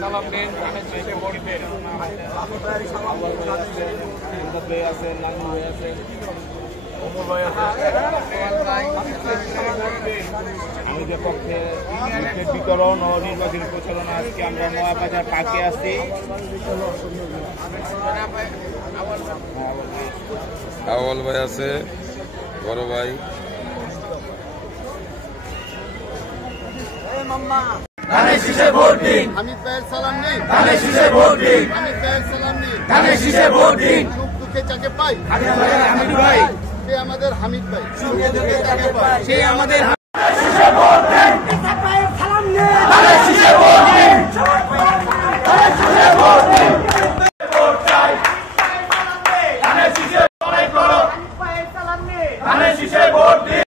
সালাম দিন শেষে বলবেন আমাদের পক্ষে বিতরণ ও নির্বাচনী প্রচারণা আজকে আমরা মহাবাজার পার্কে আছি। আওয়াল ভাই আছে, বড় ভাই ধানের শীষে ভোট দিন, হামিদ ভাইয়ের সালাম নিন, ধানের শীষে ভোট দিন, হামিদ ভাইয়ের সালাম নিন, ধানের শীষে ভোট দিন। সুখ দুঃখে যাকে পাই হামিদ ভাই সে আমাদের হামিদ ভাই, সুখে দুঃখে যাকে পাই সে আমাদের শীষে ভোট দিন, ধানের শীষে ভোট দিন, ধানের শীষে ভোট দিন। ভোট চাই, ধানের শীষে লড়াই করো, ধানের শীষে ভোট দিন।